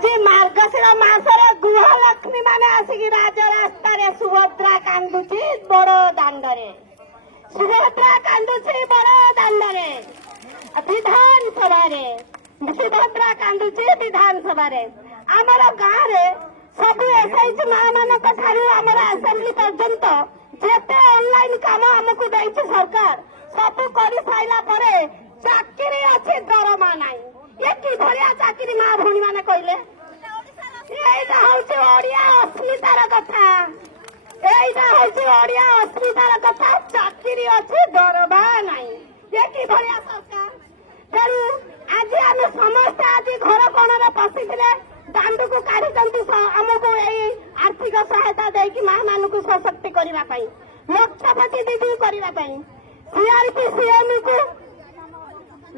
आज मार्गशीर मासर गृहलक्ष्मी मान आसिक राजरास्ता सुभद्रा कांदुची बड़ दांडे सुभद्रा कांदुची बड़ दांडे विधानसभा सुभद्रा कांदुची विधानसभा आमर गाँव सब एसएच माँ मान आमर आसेम्बली पर्यंत जेते ऑनलाइन काम आमको देती सरकार सब कर सारा पर चाकरी अच्छे दरमा ना ये कि भाया चाकरी माँ भौणी मैंने कहले यहाँ हूँ ओडिया अस्मितार कथा यहाँ हूँ ओडिया अस्मितार कथा चाकरी अच्छे दरमा ना ये कि भाया सरकार तेणु आज आम समस्त आज घर कोण पशि दांड को काढ़ी आमको यही आर्थिक सहायता देकी माँ मान को सशक्त करने लक्षपति दीदी करने सीआरपी सीएम को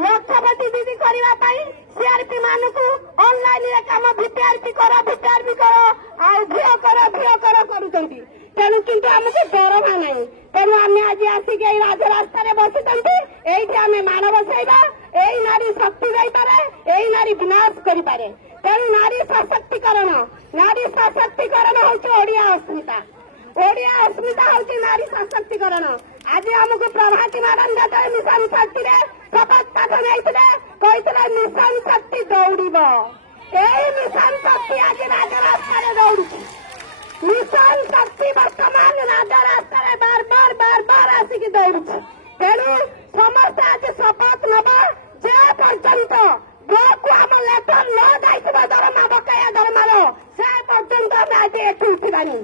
लक्षपति दीदी करने सीआरपी मान को ऑनलाइन कम भिआरपी कर भिओ कर तेणु किंतु आमको दरमा ना तेणु आम आज आसिक राजरास्ता बसी ये आम मान बसैबा यही नारी शक्ति पारे यही नारी विनाश करे तेणु नारी सशक्तिकरण हूँ ओडिया अस्मिता हूँ नारी सशक्तिकरण आज आमको प्रभाती मैडम जब मिशन शक्ति शपथ पाठ नहीं मिशन शक्ति दौड़ यही मिशन शक्ति आज राजरास्ता दौड़ मिशन शक्ति वर्तमान राजरास्ता बार बार आसिक दौड़ तेणु समस्त आज शपथ नवा जे पर्यंत को आम लेटर न दायित्व दरमा बकाया दरमार से पर्यंत आज एठू उठवानी।